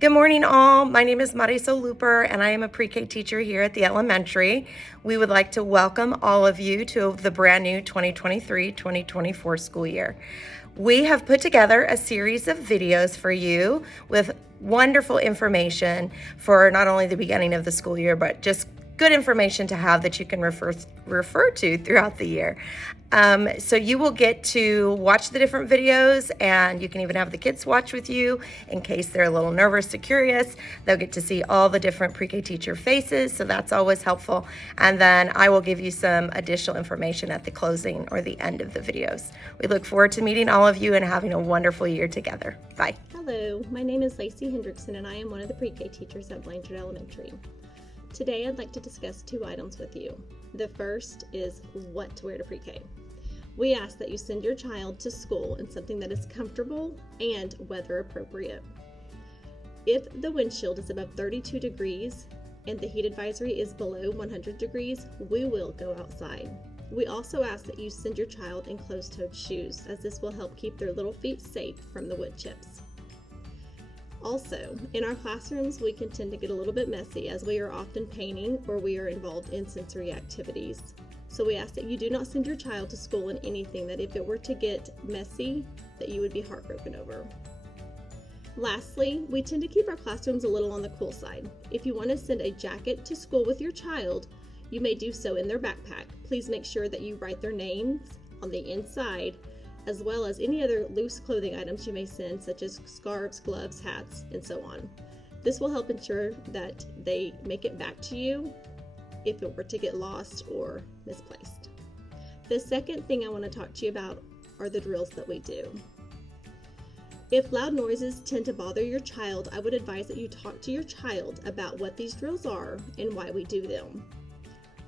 Good morning, all. My name is Marisol Looper, and I am a pre-K teacher here at the elementary. We would like to welcome all of you to the brand new 2023-2024 school year. We have put together a series of videos for you with wonderful information for not only the beginning of the school year, but just good information to have that you can refer to throughout the year. So you will get to watch the different videos, and you can even have the kids watch with you in case they're a little nervous or curious. They'll get to see all the different pre-K teacher faces, so that's always helpful. And then I will give you some additional information at the closing or the end of the videos. We look forward to meeting all of you and having a wonderful year together. Bye. Hello, my name is Lacey Hendrickson, and I am one of the pre-K teachers at Blanchard Elementary. Today I'd like to discuss two items with you. The first is what to wear to pre-K. We ask that you send your child to school in something that is comfortable and weather appropriate. If the wind chill is above 32 degrees and the heat advisory is below 100 degrees, we will go outside. We also ask that you send your child in closed-toed shoes, as this will help keep their little feet safe from the wood chips. Also, in our classrooms, we can tend to get a little bit messy as we are often painting or we are involved in sensory activities. So we ask that you do not send your child to school in anything that if it were to get messy, that you would be heartbroken over. Lastly, we tend to keep our classrooms a little on the cool side. If you want to send a jacket to school with your child, you may do so in their backpack. Please make sure that you write their names on the inside, as well as any other loose clothing items you may send, such as scarves, gloves, hats, and so on. This will help ensure that they make it back to you if it were to get lost or misplaced. The second thing I want to talk to you about are the drills that we do. If loud noises tend to bother your child, I would advise that you talk to your child about what these drills are and why we do them.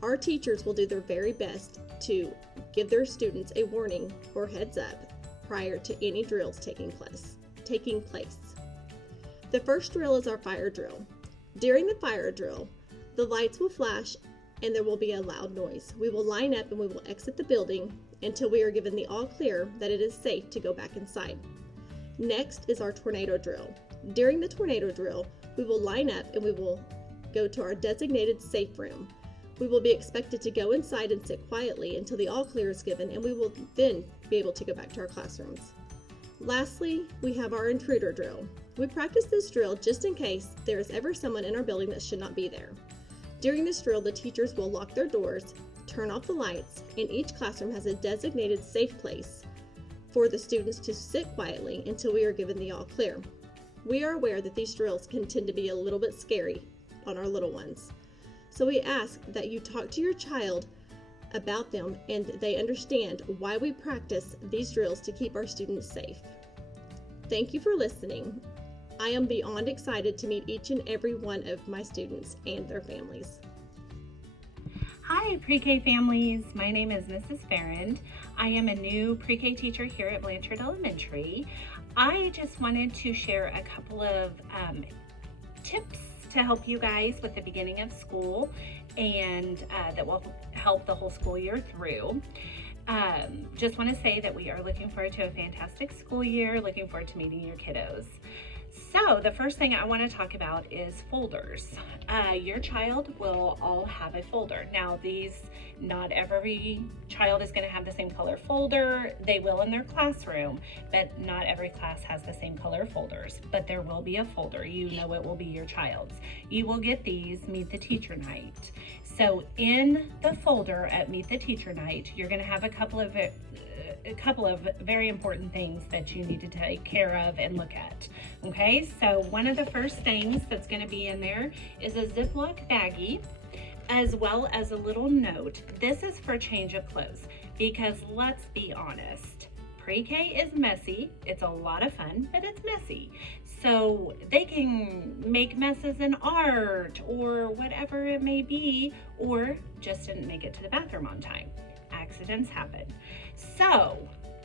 Our teachers will do their very best to give their students a warning or heads up prior to any drills taking place. The first drill is our fire drill. During the fire drill, the lights will flash and there will be a loud noise. We will line up and we will exit the building until we are given the all clear that it is safe to go back inside. Next is our tornado drill. During the tornado drill, we will line up and we will go to our designated safe room. We will be expected to go inside and sit quietly until the all clear is given, and we will then be able to go back to our classrooms. Lastly, we have our intruder drill. We practice this drill just in case there is ever someone in our building that should not be there. During this drill, the teachers will lock their doors, turn off the lights, and each classroom has a designated safe place for the students to sit quietly until we are given the all clear. We are aware that these drills can tend to be a little bit scary on our little ones. So we ask that you talk to your child about them and they understand why we practice these drills to keep our students safe. Thank you for listening. I am beyond excited to meet each and every one of my students and their families. Hi pre-K families, my name is Mrs. Farrand. I am a new pre-K teacher here at Blanchard Elementary. I just wanted to share a couple of tips to help you guys with the beginning of school and that will help the whole school year through. Just want to say that we are looking forward to a fantastic school year, looking forward to meeting your kiddos. So the first thing I want to talk about is folders. Your child will all have a folder. Now not every child is going to have the same color folder. They will in their classroom, but not every class has the same color folders, but there will be a folder. You know it will be your child's. You will get these Meet the Teacher Night. So in the folder at Meet the Teacher Night, you're going to have a couple of very important things that you need to take care of and look at. Okay, so one of the first things that's going to be in there is a Ziploc baggie, as well as a little note. This is for change of clothes, because let's be honest, pre-K is messy. It's a lot of fun, but it's messy. So they can make messes in art or whatever it may be, or just didn't make it to the bathroom on time. Accidents happen. So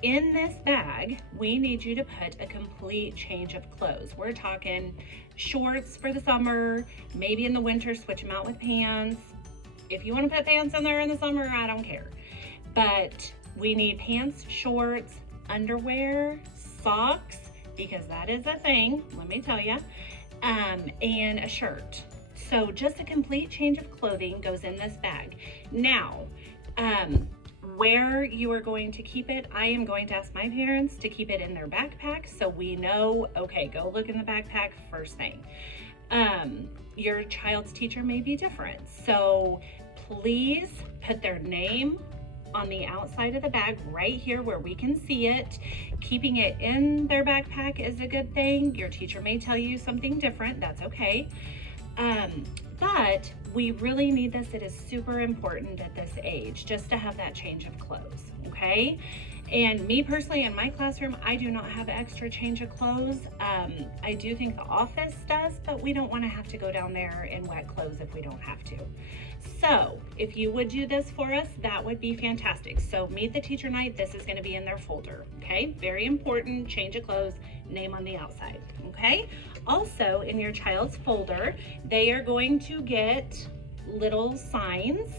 in this bag, we need you to put a complete change of clothes. We're talking shorts for the summer, maybe in the winter, switch them out with pants. If you want to put pants in there in the summer, I don't care. But we need pants, shorts, underwear, socks, because that is a thing, let me tell you. and a shirt. So just a complete change of clothing goes in this bag. Now, where you are going to keep it, I am going to ask my parents to keep it in their backpack so we know, okay, go look in the backpack first thing. Your child's teacher may be different, so please put their name on the outside of the bag right here where we can see it. Keeping it in their backpack is a good thing. Your teacher may tell you something different, that's okay. But we really need this. It is super important at this age just to have that change of clothes, okay? And me personally, in my classroom, I do not have extra change of clothes. I do think the office does, but we don't want to have to go down there in wet clothes if we don't have to. So if you would do this for us, that would be fantastic. So meet the teacher night, this is going to be in their folder, okay? Very important, change of clothes, name on the outside, okay? Also in your child's folder, they are going to get little signs.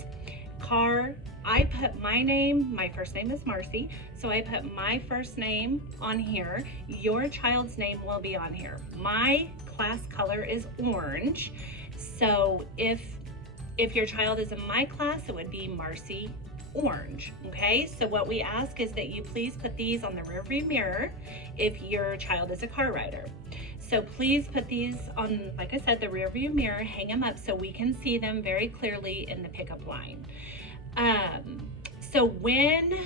I put my name, my first name is Marcy, so I put my first name on here. Your child's name will be on here. My class color is orange, so if your child is in my class, it would be Marcy Orange, okay? So what we ask is that you please put these on the rearview mirror if your child is a car rider. So please put these on, like I said, the rearview mirror, hang them up so we can see them very clearly in the pickup line. So when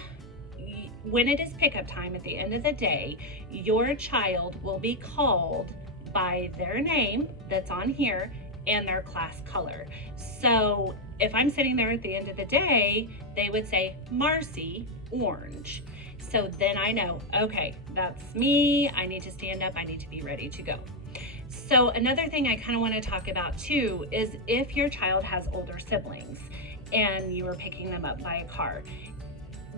it is pickup time at the end of the day, your child will be called by their name that's on here and their class color. So if I'm sitting there at the end of the day, they would say Marcy Orange. So then I know, okay, that's me. I need to stand up. I need to be ready to go. So another thing I kind of want to talk about too is if your child has older siblings and you are picking them up by a car,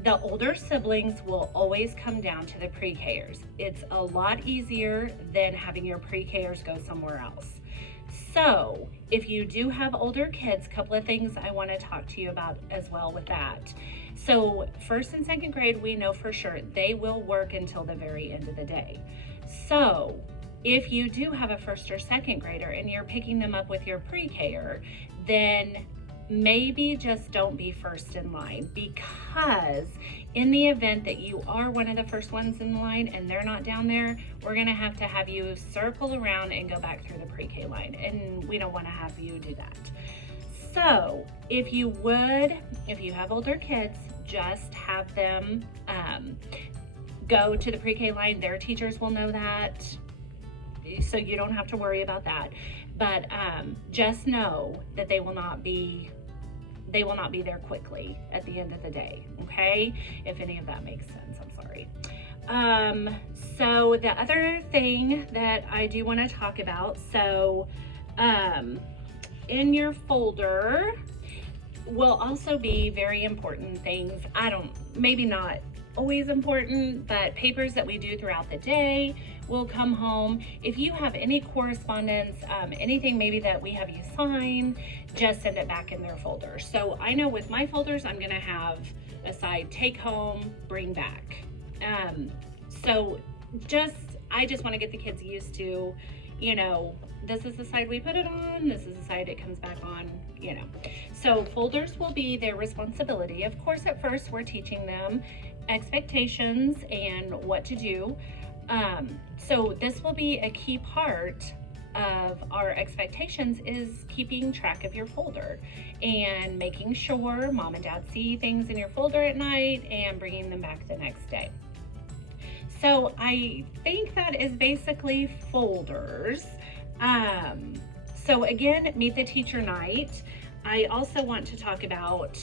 the older siblings will always come down to the pre-Kers. It's a lot easier than having your pre-Kers go somewhere else. So if you do have older kids, a couple of things I want to talk to you about as well with that. So first and second grade, we know for sure they will work until the very end of the day. So if you do have a first or second grader and you're picking them up with your pre-Ker, then maybe just don't be first in line, because in the event that you are one of the first ones in line and they're not down there, we're gonna have you circle around and go back through the pre-K line, and we don't wanna have you do that. So if you have older kids, just have them go to the pre-K line. Their teachers will know that, so you don't have to worry about that. But just know that they will not be there quickly at the end of the day, okay? If any of that makes sense, I'm sorry. So the other thing that I do want to talk about, so in your folder will also be very important things. Maybe not always important, but papers that we do throughout the day will come home. If you have any correspondence, anything maybe that we have you sign, just send it back in their folder. So I know with my folders, I'm gonna have a side take home, bring back. So I just wanna get the kids used to, this is the side we put it on, this is the side it comes back on, So folders will be their responsibility. Of course, at first we're teaching them expectations and what to do. So this will be a key part of our expectations, is keeping track of your folder and making sure mom and dad see things in your folder at night and bringing them back the next day. So I think that is basically folders. So again, meet the teacher night. I also want to talk about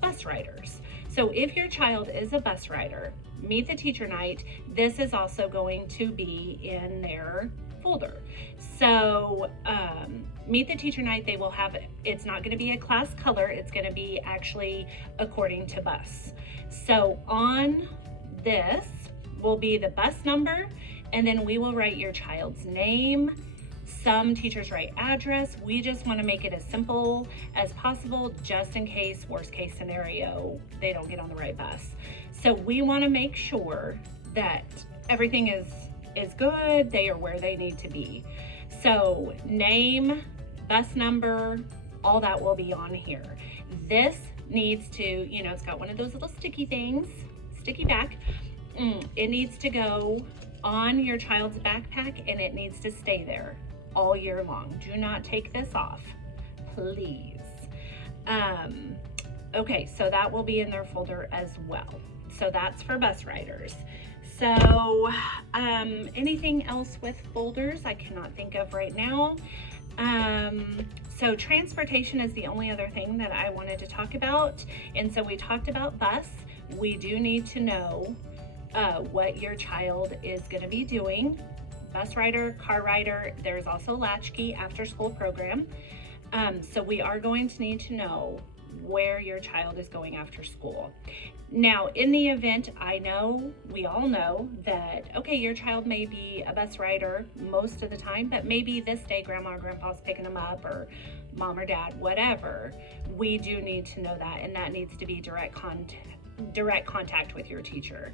bus riders. So if your child is a bus rider, meet the teacher night, this is also going to be in their folder. So meet the teacher night, they will have, it's not going to be a class color, it's going to be actually according to bus. So on this will be the bus number, and then we will write your child's name. Some teachers write address. We just want to make it as simple as possible, just in case, worst case scenario, they don't get on the right bus. So we want to make sure that everything is is good. They are where they need to be. So name, bus number, all that will be on here. This needs to, it's got one of those little sticky things, sticky back. It needs to go on your child's backpack, and it needs to stay there all year long. Do not take this off, please. Okay, so that will be in their folder as well. So that's for bus riders. So anything else with folders I cannot think of right now. So transportation is the only other thing that I wanted to talk about. And so we talked about bus. We do need to know what your child is going to be doing. Bus rider, car rider, there's also latchkey after school program. So we are going to need to know where your child is going after school. Now, in the event, we all know that, okay, your child may be a bus rider most of the time, but maybe this day grandma or grandpa's picking them up, or mom or dad, whatever. We do need to know that, and that needs to be direct contact with your teacher.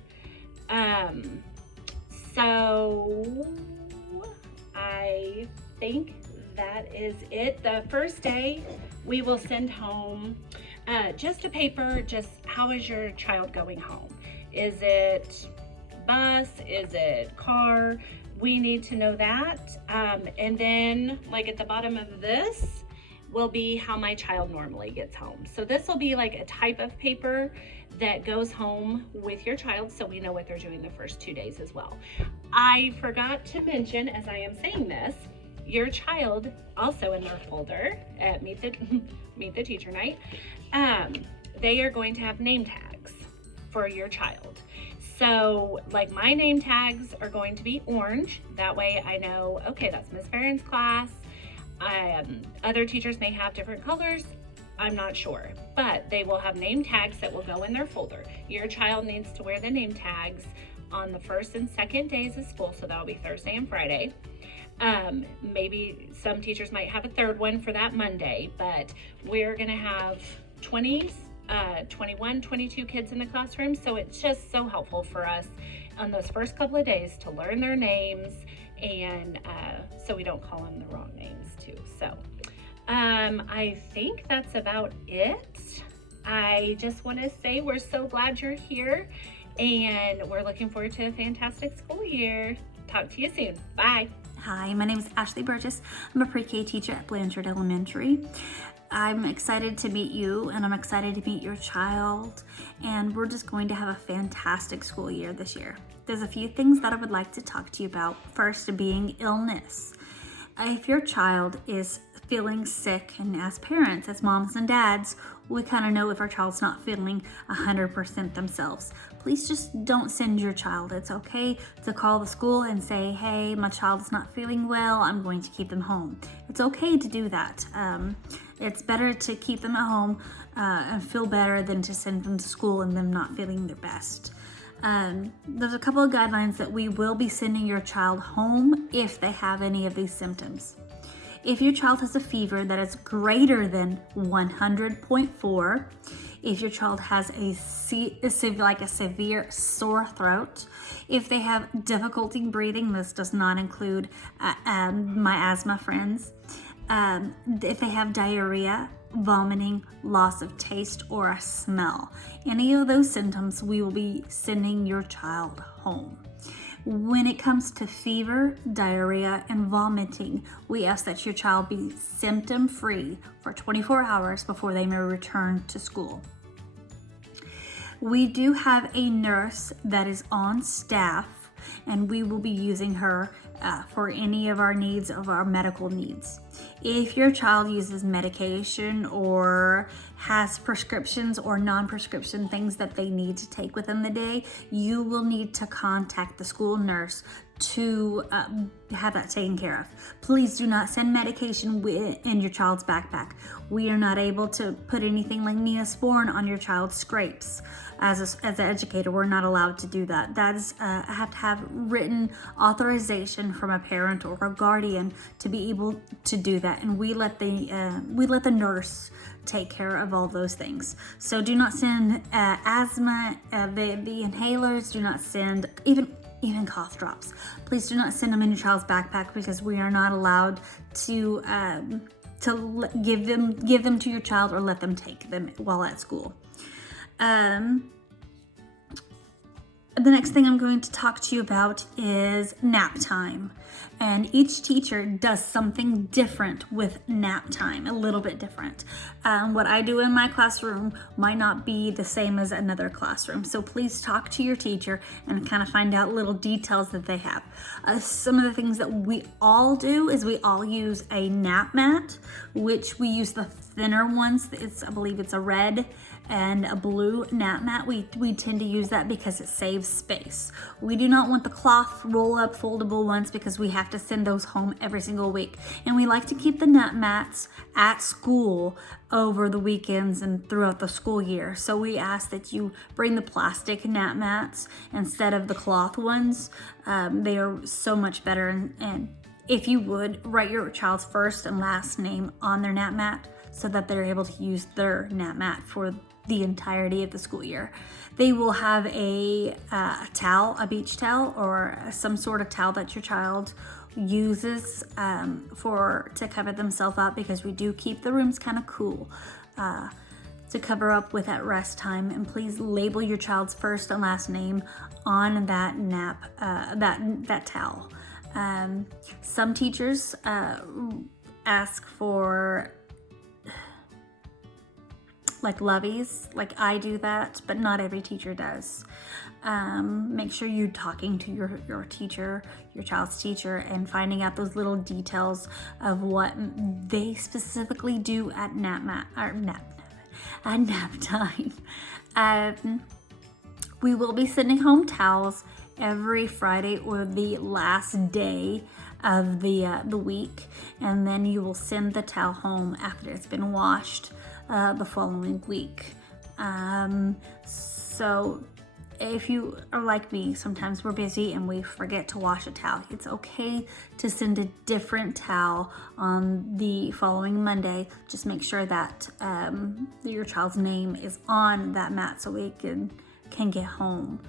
So I think that is it. The first day we will send home just a paper, just how is your child going home? Is it bus? Is it car? We need to know that. And then like at the bottom of this will be how my child normally gets home. So this will be like a type of paper that goes home with your child, so we know what they're doing the first 2 days as well. I forgot to mention, as I am saying this, your child also in their folder at Meet the Teacher Night, they are going to have name tags for your child. So like my name tags are going to be orange. That way I know, okay, that's Miss Barron's class. Other teachers may have different colors. I'm not sure, but they will have name tags that will go in their folder. Your child needs to wear the name tags on the first and second days of school. So that'll be Thursday and Friday. Maybe some teachers might have a third one for that Monday, but we're gonna have 21, 22 kids in the classroom. So it's just so helpful for us on those first couple of days to learn their names, and so we don't call them the wrong names too. So I think that's about it. I just want to say we're so glad you're here, and we're looking forward to a fantastic school year. Talk to you soon. Bye. Hi, my name is Ashley Burgess. I'm a pre-K teacher at Blanchard Elementary. I'm excited to meet you, and I'm excited to meet your child, and we're just going to have a fantastic school year this year. There's a few things that I would like to talk to you about. First being illness. If your child is feeling sick, and as parents, as moms and dads, we kind of know if our child's not feeling 100% themselves. Please just don't send your child. It's okay to call the school and say, hey, my child is not feeling well, I'm going to keep them home. It's okay to do that. It's better to keep them at home and feel better than to send them to school and them not feeling their best. There's a couple of guidelines that we will be sending your child home if they have any of these symptoms. If your child has a fever that is greater than 100.4, if your child has a severe sore throat, if they have difficulty breathing, this does not include my asthma friends, if they have diarrhea, vomiting, loss of taste or a smell, any of those symptoms, we will be sending your child home. When it comes to fever, diarrhea, and vomiting, we ask that your child be symptom-free for 24 hours before they may return to school. We do have a nurse that is on staff, and we will be using her for any of our needs, of our medical needs. If your child uses medication or has prescriptions or non-prescription things that they need to take within the day, you will need to contact the school nurse to have that taken care of. Please do not send medication in your child's backpack. We are not able to put anything like Neosporin on your child's scrapes. As an educator, we're not allowed to do that. That is, I have to have written authorization from a parent or a guardian to be able to do that, and we let the nurse take care of all those things. So do not send asthma, the inhalers. Do not send even even cough drops. Please do not send them in your child's backpack because we are not allowed to give them to your child or let them take them while at school. The next thing I'm going to talk to you about is nap time. And each teacher does something different with nap time, a little bit different. What I do in my classroom might not be the same as another classroom. So please talk to your teacher and kind of find out little details that they have. Some of the things that we all do is we all use a nap mat, which we use the thinner ones. I believe it's a red and a blue nap mat. We tend to use that because it saves space. We do not want the cloth roll-up foldable ones because we have to send those home every single week. And we like to keep the nap mats at school over the weekends and throughout the school year. So we ask that you bring the plastic nap mats instead of the cloth ones. They are so much better. And if you would, write your child's first and last name on their nap mat so that they're able to use their nap mat for the entirety of the school year. They will have a towel, a beach towel, or some sort of towel that your child uses to cover themselves up, because we do keep the rooms kind of cool to cover up with at rest time. And please label your child's first and last name on that that towel. Some teachers ask for like loveys, like I do that, but not every teacher does. Make sure you're talking to your teacher, your child's teacher, and finding out those little details of what they specifically do at nap time. We will be sending home towels every Friday or the last day of the week, and then you will send the towel home after it's been washed the following week. So if you are like me, sometimes we're busy and we forget to wash a towel. It's okay to send a different towel on the following Monday. Just make sure that your child's name is on that mat so we can get home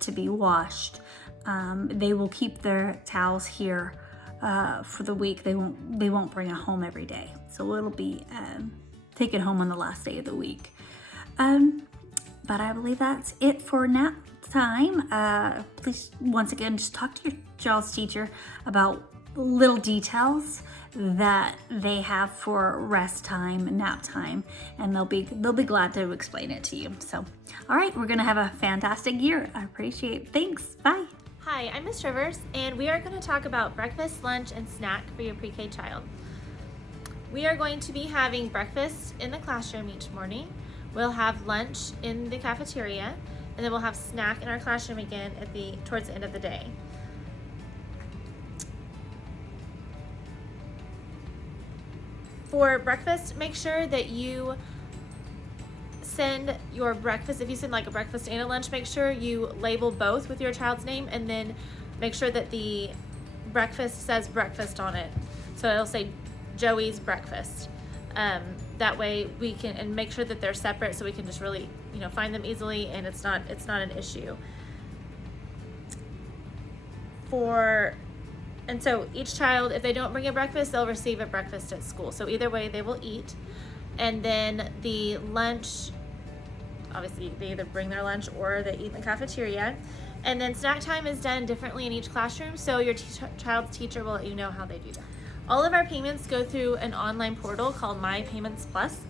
to be washed. They will keep their towels here for the week. They won't bring it home every day. So it'll be take it home on the last day of the week. But I believe that's it for nap time. Please, once again, just talk to your child's teacher about little details that they have for rest time, nap time, and they'll be glad to explain it to you. So, all right, we're gonna have a fantastic year. I appreciate it. Thanks. Bye. Hi, I'm Miss Rivers, and we are going to talk about breakfast, lunch, and snack for your pre-K child. We are going to be having breakfast in the classroom each morning. We'll have lunch in the cafeteria, and then we'll have snack in our classroom again towards the end of the day. For breakfast, make sure that you send your breakfast, if you send like a breakfast and a lunch, make sure you label both with your child's name, and then make sure that the breakfast says breakfast on it. So it'll say Joey's breakfast. That way we can, and make sure that they're separate so we can just really, find them easily, and it's not an issue. And so each child, if they don't bring a breakfast, they'll receive a breakfast at school. So either way, they will eat. And then the lunch, obviously they either bring their lunch or they eat in the cafeteria. And then snack time is done differently in each classroom, so your child's teacher will let you know how they do that. All of our payments go through an online portal called My Payments Plus.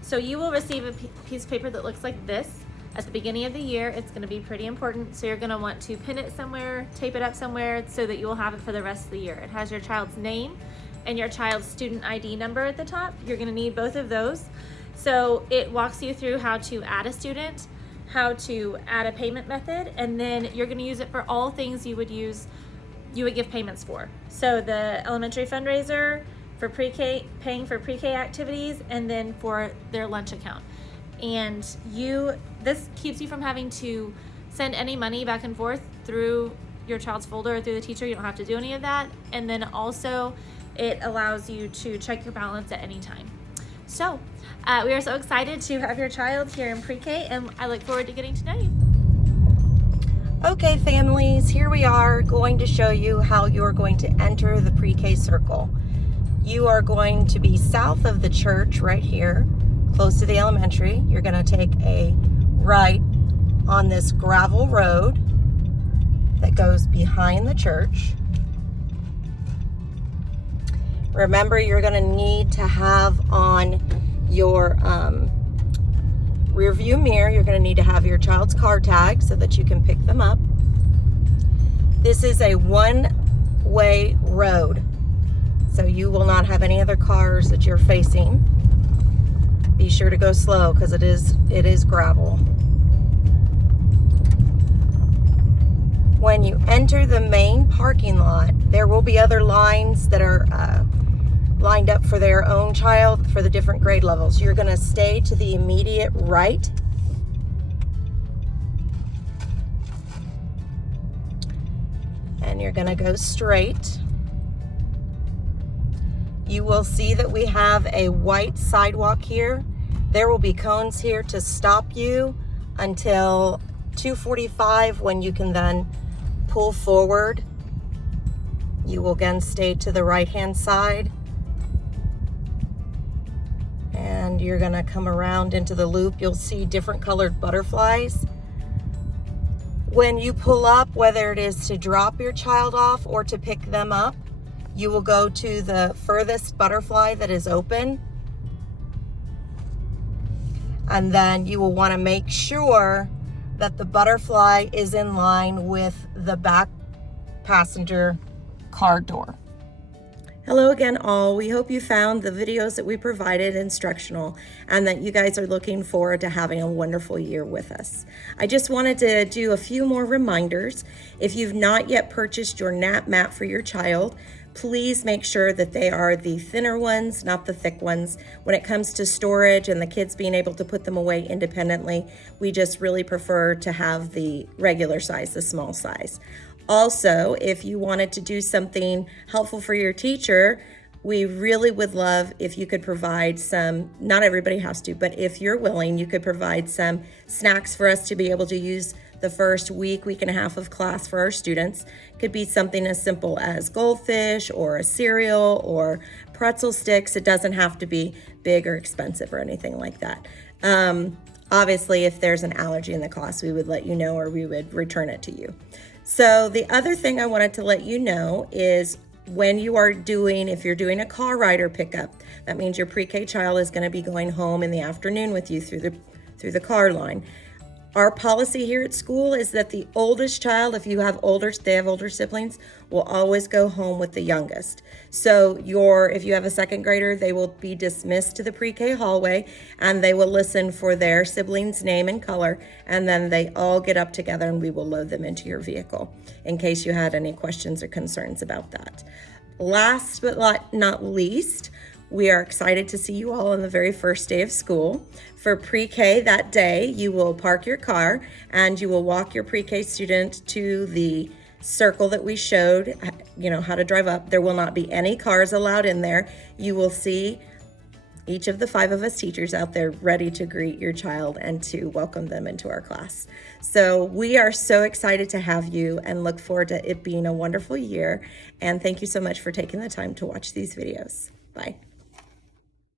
So you will receive a piece of paper that looks like this. At the beginning of the year, it's going to be pretty important, so you're going to want to pin it somewhere, tape it up somewhere, so that you will have it for the rest of the year. It has your child's name and your child's student ID number at the top. You're going to need both of those. So it walks you through how to add a student, how to add a payment method, and then you're going to use it for all things you would give payments for. So the elementary fundraiser, for pre-K, paying for pre-K activities, and then for their lunch account. And this keeps you from having to send any money back and forth through your child's folder or through the teacher. You don't have to do any of that. And then also it allows you to check your balance at any time. So we are so excited to have your child here in pre-K, and I look forward to getting to know you. Okay, families, here we are going to show you how you're going to enter the pre-K circle. You are going to be south of the church right here, close to the elementary. You're going to take a right on this gravel road that goes behind the church. Remember, you're going to need to have on your rear view mirror, you're going to need to have your child's car tag so that you can pick them up. This is a one-way road, so you will not have any other cars that you're facing. Be sure to go slow because it is gravel. When you enter the main parking lot, there will be other lines that are lined up for their own child for the different grade levels. You're going to stay to the immediate right. And you're going to go straight. You will see that we have a white sidewalk here. There will be cones here to stop you until 2:45, when you can then pull forward. You will again stay to the right-hand side. And you're gonna come around into the loop. You'll see different colored butterflies. When you pull up, whether it is to drop your child off or to pick them up, you will go to the furthest butterfly that is open. And then you will want to make sure that the butterfly is in line with the back passenger car door. Hello again, all. We hope you found the videos that we provided instructional and that you guys are looking forward to having a wonderful year with us. I just wanted to do a few more reminders. If you've not yet purchased your nap mat for your child, please make sure that they are the thinner ones, not the thick ones. When it comes to storage and the kids being able to put them away independently, we just really prefer to have the regular size, the small size. Also, if you wanted to do something helpful for your teacher, we really would love if you could provide some, not everybody has to, but if you're willing, you could provide some snacks for us to be able to use the first week and a half of class for our students. Could be something as simple as goldfish or a cereal or pretzel sticks. It doesn't have to be big or expensive or anything like that. Obviously, if there's an allergy in the class, we would let you know or we would return it to you. So the other thing I wanted to let you know is when you are doing, if you're doing a car rider pickup, that means your pre-K child is going to be going home in the afternoon with you through the car line. Our policy here at school is that the oldest child, if they have older siblings, will always go home with the youngest. So if you have a second grader, they will be dismissed to the pre-K hallway and they will listen for their sibling's name and color, and then they all get up together and we will load them into your vehicle in case you had any questions or concerns about that. Last but not least, we are excited to see you all on the very first day of school. For pre-K that day, you will park your car and you will walk your pre-K student to the circle that we showed, how to drive up. There will not be any cars allowed in there. You will see each of the 5 of us teachers out there ready to greet your child and to welcome them into our class. So we are so excited to have you and look forward to it being a wonderful year. And thank you so much for taking the time to watch these videos. Bye.